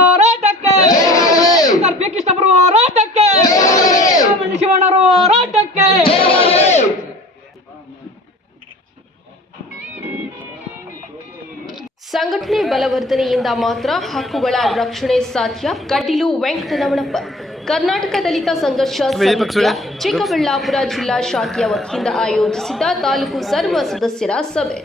ಹೋರಾಟಕ್ಕೆ, ಡಾಕ್ಟರ್ ಕೃಷ್ಣಪ್ಪರ ಹೋರಾಟಕ್ಕೆ, ಶಿವಣ್ಣರ ಹೋರಾಟಕ್ಕೆ. ಸಂಘಟನೆ ಬಲವರ್ಧನೆಯಿಂದ ಮಾತ್ರ ಹಕ್ಕುಗಳ ರಕ್ಷಣೆ ಸಾಧ್ಯ. ಕಟೀಲು ವೆಂಕಟರಮಣಪ್ಪ. ಕರ್ನಾಟಕ ದಲಿತ ಸಂಘರ್ಷ ಸಮಿತಿಯ ಚಿಕ್ಕಬಳ್ಳಾಪುರ ಜಿಲ್ಲಾ ಶಾಖೆಯ ವತಿಯಿಂದ ಆಯೋಜಿಸಿದ್ದ ತಾಲೂಕು ಸರ್ವ ಸದಸ್ಯರ ಸಭೆ.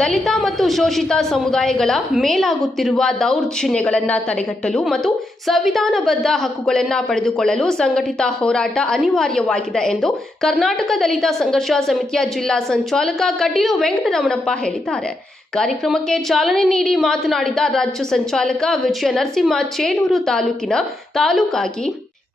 ದಲಿತ ಮತ್ತು ಶೋಷಿತ ಸಮುದಾಯಗಳ ಮೇಲಾಗುತ್ತಿರುವ ದೌರ್ಜನ್ಯಗಳನ್ನು ತಡೆಗಟ್ಟಲು ಮತ್ತು ಸಂವಿಧಾನಬದ್ಧ ಹಕ್ಕುಗಳನ್ನು ಪಡೆದುಕೊಳ್ಳಲು ಸಂಘಟಿತ ಹೋರಾಟ ಅನಿವಾರ್ಯವಾಗಿದೆ ಎಂದು ಕರ್ನಾಟಕ ದಲಿತ ಸಂಘರ್ಷ ಸಮಿತಿಯ ಜಿಲ್ಲಾ ಸಂಚಾಲಕ ಕಟೀಲು ವೆಂಕಟರಮಣಪ್ಪ ಹೇಳಿದ್ದಾರೆ. ಕಾರ್ಯಕ್ರಮಕ್ಕೆ ಚಾಲನೆ ನೀಡಿ ಮಾತನಾಡಿದ ರಾಜ್ಯ ಸಂಚಾಲಕ ವಿಜಯ ನರಸಿಂಹ ಚೇಳೂರು ತಾಲೂಕಿನ ತಾಲೂಕಾಗಿ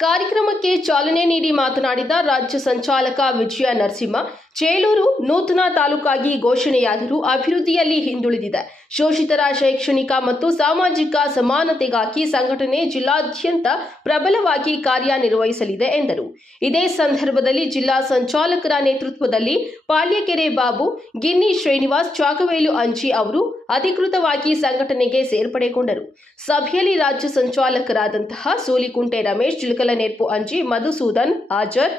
ಕಾರ್ಯಕ್ರಮಕ್ಕೆ ಚಾಲನೆ ನೀಡಿ ಮಾತನಾಡಿದ ರಾಜ್ಯ ಸಂಚಾಲಕ ವಿಜಯ ನರಸಿಂಹ ಚೇಳೂರು ನೂತನ ತಾಲೂಕಾಗಿ ಘೋಷಣೆಯಾದರೂ ಅಭಿವೃದ್ಧಿಯಲ್ಲಿ ಹಿಂದುಳಿದಿದೆ. ಶೋಷಿತರ ಶೈಕ್ಷಣಿಕ ಮತ್ತು ಸಾಮಾಜಿಕ ಸಮಾನತೆಗಾಗಿ ಸಂಘಟನೆ ಜಿಲ್ಲಾದ್ಯಂತ ಪ್ರಬಲವಾಗಿ ಕಾರ್ಯನಿರ್ವಹಿಸಲಿದೆ ಎಂದರು. ಇದೇ ಸಂದರ್ಭದಲ್ಲಿ ಜಿಲ್ಲಾ ಸಂಚಾಲಕರ ನೇತೃತ್ವದಲ್ಲಿ ಪಾಳ್ಯಕೆರೆ ಬಾಬು, ಗಿನ್ನಿ ಶ್ರೀನಿವಾಸ್, ಚಾಕವೇಲು ಅಂಜಿ ಅವರು ಅಧಿಕೃತವಾಗಿ ಸಂಘಟನೆಗೆ ಸೇರ್ಪಡೆಗೊಂಡರು. ಸಭೆಯಲ್ಲಿ ರಾಜ್ಯ ಸಂಚಾಲಕರಾದಂತಹ ಸೂಲಿಕುಂಟೆ ರಮೇಶ್, ಜಿಲ್ಕಲನೇರ್ಪು ಅಂಜಿ, ಮಧುಸೂದನ್ ಆಜರ್,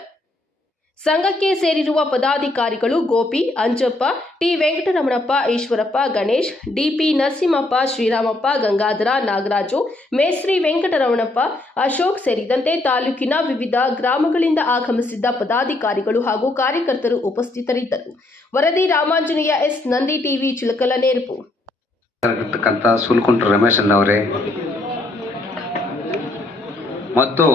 ಸಂಘಕ್ಕೆ ಸೇರಿರುವ ಪದಾಧಿಕಾರಿಗಳು ಗೋಪಿ, ಅಂಜಪ್ಪ, ಟಿ ವೆಂಕಟರಮಣಪ್ಪ, ಈಶ್ವರಪ್ಪ, ಗಣೇಶ್, ಡಿಪಿ ನರಸಿಂಹಪ್ಪ, ಶ್ರೀರಾಮಪ್ಪ, ಗಂಗಾಧರ, ನಾಗರಾಜು, ಮೇಸ್ರಿ ವೆಂಕಟರಮಣಪ್ಪ, ಅಶೋಕ್ ಸೇರಿದಂತೆ ತಾಲೂಕಿನ ವಿವಿಧ ಗ್ರಾಮಗಳಿಂದ ಆಗಮಿಸಿದ್ದ ಪದಾಧಿಕಾರಿಗಳು ಹಾಗೂ ಕಾರ್ಯಕರ್ತರು ಉಪಸ್ಥಿತರಿದ್ದರು. ವರದಿ ರಾಮಾಂಜನೇಯ ಎಸ್, ನಂದಿ ಟಿವಿ, ಚಿಲಕಲನೇರ್ಪು. ಸೂಲಿಕುಂಟೆ ರಮೇಶ್ ಅವರೇ ಮತ್ತು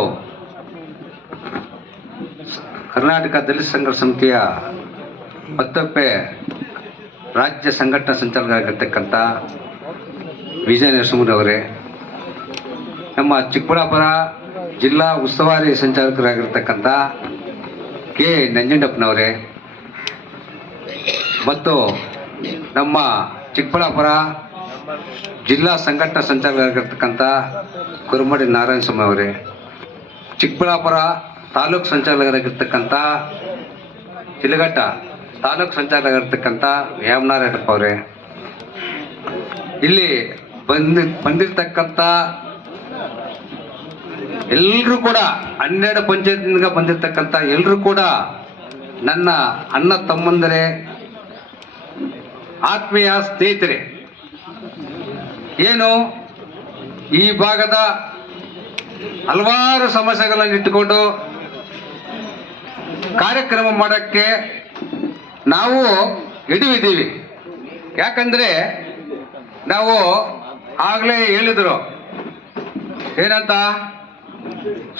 ಕರ್ನಾಟಕ ದಲಿತ ಸಂಘರ್ಷ ಸಮಿತಿಯ ಮತ್ತೊಬ್ಬ ರಾಜ್ಯ ಸಂಘಟನಾ ಸಂಚಾಲಕರಾಗಿರ್ತಕ್ಕಂಥ ವಿಜಯ ನರಸಿಂಹರವರೇ, ನಮ್ಮ ಚಿಕ್ಕಬಳ್ಳಾಪುರ ಜಿಲ್ಲಾ ಉಸ್ತುವಾರಿ ಸಂಚಾಲಕರಾಗಿರ್ತಕ್ಕಂಥ ಕೆ ನಂಜಂಡಪ್ಪನವರೇ ಮತ್ತು ನಮ್ಮ ಚಿಕ್ಕಬಳ್ಳಾಪುರ ಜಿಲ್ಲಾ ಸಂಘಟನಾ ಸಂಚಾಲಕರಾಗಿರ್ತಕ್ಕಂಥ ಕುರುಮಡಿ ನಾರಾಯಣ ಸ್ವಾಮಿ ಅವರೇ, ಚಿಕ್ಕಬಳ್ಳಾಪುರ ತಾಲೂಕು ಸಂಚಾಲಕರಾಗಿರ್ತಕ್ಕಂಥ ಚಿಲಘಟ್ಟ ತಾಲೂಕು ಸಂಚಾಲಕರಾಗಿರ್ತಕ್ಕಂಥ ಯಾಮನಾರಾಯಣಪ್ಪ ಅವರೇ, ಇಲ್ಲಿ ಬಂದಿರತಕ್ಕಂಥ ಎಲ್ಲರೂ ಕೂಡ 12 ಪಂಚಾಯತ್ನಿಂದ ಬಂದಿರತಕ್ಕಂಥ ಎಲ್ಲರೂ ಕೂಡ ನನ್ನ ಅಣ್ಣ ತಮ್ಮಂದರೇ, ಆತ್ಮೀಯ ಸ್ನೇಹಿತರೆ. ಏನು ಈ ಭಾಗದ ಹಲವಾರು ಸಮಸ್ಯೆಗಳನ್ನು ಇಟ್ಟುಕೊಂಡು ಕಾರ್ಯಕ್ರಮ ಮಾಡೋಕ್ಕೆ ನಾವು ಹಿಡಿದಿದ್ದೀವಿ. ಯಾಕಂದರೆ ನಾವು ಆಗಲೇ ಹೇಳಿದರು ಏನಂತ,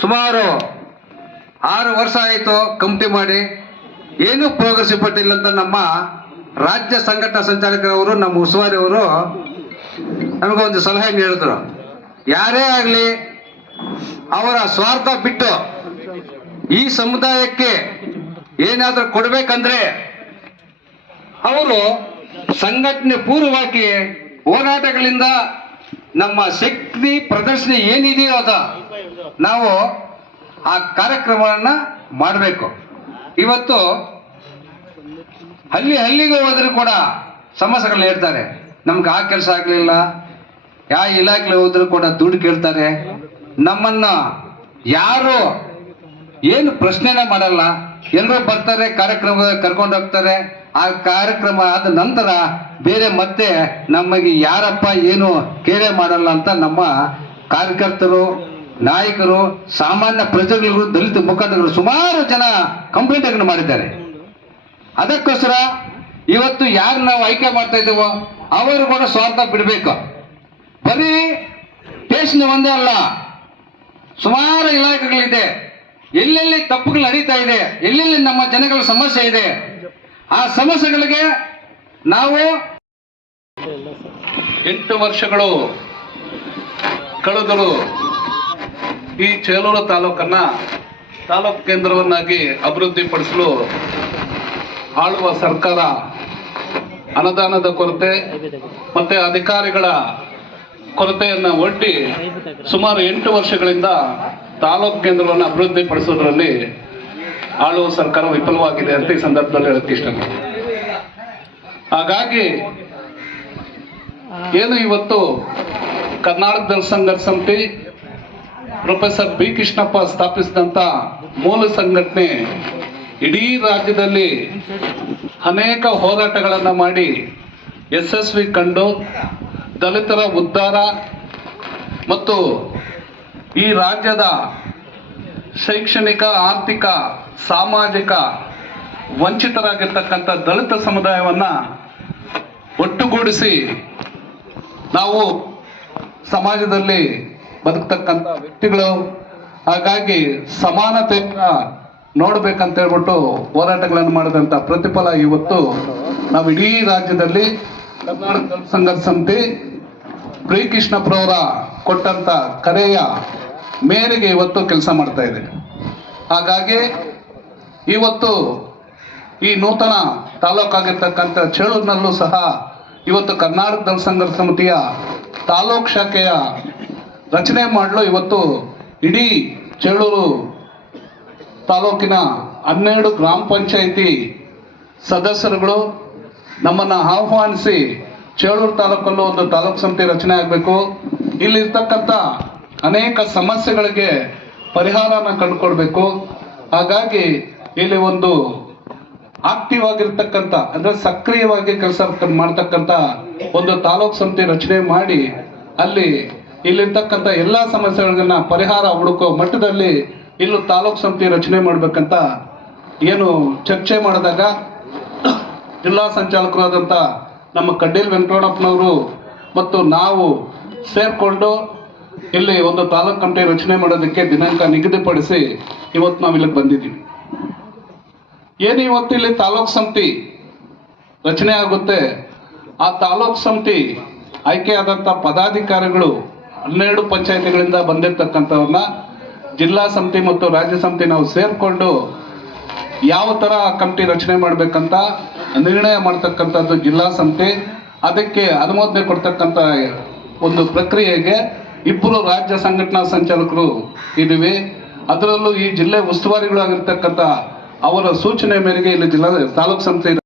ಸುಮಾರು 6 ವರ್ಷ ಆಯಿತು ಕಮಿಟಿ ಮಾಡಿ, ಏನೂ ಪ್ರೋಗ್ರೆಸ್ ಪಟ್ಟಿಲ್ಲ ಅಂತ ನಮ್ಮ ರಾಜ್ಯ ಸಂಘಟನಾ ಸಂಚಾಲಕರವರು, ನಮ್ಮ ಉಸ್ತುವಾರಿ ಅವರು ನಮಗೊಂದು ಸಲಹೆ ನೀಡಿದ್ರು. ಯಾರೇ ಆಗಲಿ ಅವರ ಸ್ವಾರ್ಥ ಬಿಟ್ಟು ಈ ಸಮುದಾಯಕ್ಕೆ ಏನಾದರೂ ಕೊಡಬೇಕಂದ್ರೆ ಅವರು ಸಂಘಟನೆ ಪೂರ್ವವಾಗಿ ಹೋರಾಟಗಳಿಂದ ನಮ್ಮ ಶಕ್ತಿ ಪ್ರದರ್ಶನ ಏನಿದೆಯೋ ಅದ ನಾವು ಆ ಕಾರ್ಯಕ್ರಮವನ್ನು ಮಾಡಬೇಕು. ಇವತ್ತು ಹಳ್ಳಿಗೆ ಹೋದರೂ ಕೂಡ ಸಮಸ್ಯೆಗಳನ್ನ ಹೇಳ್ತಾರೆ, ನಮ್ಗೆ ಆ ಕೆಲಸ ಆಗಲಿಲ್ಲ, ಯಾವ ಇಲಾಖೆ ಹೋದರೂ ಕೂಡ ದುಡ್ಡು ಕೇಳ್ತಾರೆ, ನಮ್ಮನ್ನ ಯಾರು ಏನು ಪ್ರಶ್ನೆನೇ ಮಾಡಲ್ಲ. ಎಲ್ಲರೂ ಬರ್ತಾರೆ, ಕಾರ್ಯಕ್ರಮ ಕರ್ಕೊಂಡು ಹೋಗ್ತಾರೆ. ಆ ಕಾರ್ಯಕ್ರಮ ಆದ ನಂತರ ಬೇರೆ ಮತ್ತೆ ನಮಗೆ ಯಾರಪ್ಪ ಏನು ಕೇಳೇ ಮಾಡಲ್ಲ ಅಂತ ನಮ್ಮ ಕಾರ್ಯಕರ್ತರು, ನಾಯಕರು, ಸಾಮಾನ್ಯ ಪ್ರಜೆಗಳು, ದಲಿತ ಮುಖಂಡರು ಸುಮಾರು ಜನ ಕಂಪ್ಲೇಂಟ್ಗಳನ್ನು ಮಾಡಿದ್ದಾರೆ. ಅದಕ್ಕೋಸ್ಕರ ಇವತ್ತು ಯಾರು ನಾವು ಆಯ್ಕೆ ಮಾಡ್ತಾ ಇದ್ದೀವೋ ಅವರು ಕೂಡ ಸ್ವಾರ್ಥ ಬಿಡಬೇಕು. ಬರೀ ಸ್ಟೇಷನ್ ಒಂದೇ ಅಲ್ಲ, ಸುಮಾರು ಇಲಾಖೆಗಳಿದೆ. ಎಲ್ಲೆಲ್ಲಿ ತಪ್ಪುಗಳು ನಡೀತಾ ಇದೆ, ಎಲ್ಲೆಲ್ಲಿ ನಮ್ಮ ಜನಗಳ ಸಮಸ್ಯೆ ಇದೆ, ಆ ಸಮಸ್ಯೆಗಳಿಗೆ ನಾವು 8 ವರ್ಷಗಳು ಕಳೆದರೂ ಈ ಚೇಳೂರು ತಾಲೂಕನ್ನ ತಾಲೂಕು ಕೇಂದ್ರವನ್ನಾಗಿ ಅಭಿವೃದ್ಧಿಪಡಿಸಲು ಆಳುವ ಸರ್ಕಾರ ಅನುದಾನದ ಕೊರತೆ ಮತ್ತೆ ಅಧಿಕಾರಿಗಳ ಕೊರತೆಯನ್ನು ಒಡ್ಡಿ ಸುಮಾರು 8 ವರ್ಷಗಳಿಂದ ತಾಲೂಕು ಕೇಂದ್ರವನ್ನು ಅಭಿವೃದ್ಧಿಪಡಿಸೋದ್ರಲ್ಲಿ ಆಳುವ ಸರ್ಕಾರ ವಿಫಲವಾಗಿದೆ ಅಂತ ಈ ಸಂದರ್ಭದಲ್ಲಿ ಹೇಳಕ್ಕೆ ಇಷ್ಟಪಡ್ತೀನಿ. ಹಾಗಾಗಿ ಏನು ಇವತ್ತು ಕರ್ನಾಟಕ ದಲಿತ ಸಂಘರ್ಷ ಸಮಿತಿ ಪ್ರೊಫೆಸರ್ ಬಿ ಕೃಷ್ಣಪ್ಪ ಸ್ಥಾಪಿಸಿದಂಥ ಮೂಲ ಸಂಘಟನೆ ಇಡೀ ರಾಜ್ಯದಲ್ಲಿ ಅನೇಕ ಹೋರಾಟಗಳನ್ನು ಮಾಡಿ ಯಶಸ್ವಿ ಕಂಡು ದಲಿತರ ಉದ್ಧಾರ ಮತ್ತು ಈ ರಾಜ್ಯದ ಶೈಕ್ಷಣಿಕ, ಆರ್ಥಿಕ, ಸಾಮಾಜಿಕ ವಂಚಿತರಾಗಿರ್ತಕ್ಕಂಥ ದಲಿತ ಸಮುದಾಯವನ್ನು ಒಟ್ಟುಗೂಡಿಸಿ ನಾವು ಸಮಾಜದಲ್ಲಿ ಬದುಕ್ತಕ್ಕಂಥ ವ್ಯಕ್ತಿಗಳು, ಹಾಗಾಗಿ ಸಮಾನತೆಯಿಂದ ನೋಡ್ಬೇಕಂತ ಹೇಳ್ಬಿಟ್ಟು ಹೋರಾಟಗಳನ್ನು ಮಾಡಿದಂಥ ಪ್ರತಿಫಲ ಇವತ್ತು ನಾವು ಇಡೀ ರಾಜ್ಯದಲ್ಲಿ ಕರ್ನಾಟಕ ದಲಿತ ಸಂಘರ್ಷ ಸಮಿತಿ ಬಿ ಕೃಷ್ಣಪ್ಪರವರ ಕೊಟ್ಟಂತ ಕರೆಯ ಮೇರೆಗೆ ಇವತ್ತು ಕೆಲಸ ಮಾಡ್ತಾ ಇದೆ. ಹಾಗಾಗಿ ಇವತ್ತು ಈ ನೂತನ ತಾಲೂಕಾಗಿರ್ತಕ್ಕಂಥ ಚೇಳೂರಿನಲ್ಲೂ ಸಹ ಇವತ್ತು ಕರ್ನಾಟಕ ದಲಿತ ಸಂಘರ್ಷ ಸಮಿತಿಯ ತಾಲೂಕು ಶಾಖೆಯ ರಚನೆ ಮಾಡಲು ಇವತ್ತು ಇಡೀ ಚೇಳೂರು ತಾಲೂಕಿನ 12 ಗ್ರಾಮ ಪಂಚಾಯಿತಿ ಸದಸ್ಯರುಗಳು ನಮ್ಮನ್ನು ಆಹ್ವಾನಿಸಿ ಚೇಳೂರು ತಾಲೂಕಲ್ಲೂ ಒಂದು ತಾಲೂಕು ಸಮಿತಿ ರಚನೆ ಆಗಬೇಕು, ಇಲ್ಲಿರ್ತಕ್ಕಂಥ ಅನೇಕ ಸಮಸ್ಯೆಗಳಿಗೆ ಪರಿಹಾರನ ಕಂಡುಕೊಡ್ಬೇಕು, ಹಾಗಾಗಿ ಇಲ್ಲಿ ಒಂದು ಆಕ್ಟಿವ್ ಆಗಿರ್ತಕ್ಕಂಥ ಅಂದ್ರೆ ಸಕ್ರಿಯವಾಗಿ ಕೆಲಸ ಮಾಡ್ತಕ್ಕಂಥ ಒಂದು ತಾಲೂಕು ಸಮಿತಿ ರಚನೆ ಮಾಡಿ ಅಲ್ಲಿ ಇಲ್ಲಿರ್ತಕ್ಕಂಥ ಎಲ್ಲ ಸಮಸ್ಯೆಗಳನ್ನ ಪರಿಹಾರ ಹುಡುಕೋ ಮಟ್ಟದಲ್ಲಿ ಇಲ್ಲೂ ತಾಲೂಕು ಸಮಿತಿ ರಚನೆ ಮಾಡ್ಬೇಕಂತ ಏನು ಚರ್ಚೆ ಮಾಡಿದಾಗ ಜಿಲ್ಲಾ ಸಂಚಾಲಕರಾದಂಥ ನಮ್ಮ ಕಡ್ಡೇಲ್ ವೆಂಕಟರಮಣಪ್ಪನವರು ಮತ್ತು ನಾವು ಸೇರ್ಕೊಂಡು ಇಲ್ಲಿ ಒಂದು ತಾಲೂಕು ಕಮಿಟಿ ರಚನೆ ಮಾಡೋದಕ್ಕೆ ದಿನಾಂಕ ನಿಗದಿಪಡಿಸಿ ಇವತ್ತು ನಾವು ಇಲ್ಲಿಗೆ ಬಂದಿದ್ದೀವಿ. ಏನು ಇವತ್ತು ಇಲ್ಲಿ ತಾಲೂಕು ಸಮಿತಿ ರಚನೆ ಆಗುತ್ತೆ, ಆ ತಾಲೂಕು ಸಮಿತಿ ಆಯ್ಕೆಯಾದಂಥ ಪದಾಧಿಕಾರಿಗಳು 12 ಪಂಚಾಯತಿಗಳಿಂದ ಬಂದಿರತಕ್ಕಂಥವ್ರನ್ನ ಜಿಲ್ಲಾ ಸಮಿತಿ ಮತ್ತು ರಾಜ್ಯ ಸಮಿತಿ ನಾವು ಸೇರ್ಕೊಂಡು ಯಾವ ಥರ ಕಮಿಟಿ ರಚನೆ ಮಾಡಬೇಕಂತ ನಿರ್ಣಯ ಮಾಡ್ತಕ್ಕಂಥದ್ದು ಜಿಲ್ಲಾ ಸಮಿತಿ. ಅದಕ್ಕೆ ಅನುಮೋದನೆ ಕೊಡ್ತಕ್ಕಂಥ ಒಂದು ಪ್ರಕ್ರಿಯೆಗೆ 2 ರಾಜ್ಯ ಸಂಘಟನಾ ಸಂಚಾಲಕರು ಇದ್ದೀವಿ. ಅದರಲ್ಲೂ ಈ ಜಿಲ್ಲೆ ಉಸ್ತುವಾರಿಗಳು ಆಗಿರ್ತಕ್ಕಂಥ ಅವರ ಸೂಚನೆ ಮೇರೆಗೆ ಇಲ್ಲಿ ಜಿಲ್ಲಾ ತಾಲೂಕು ಸಮಿತಿ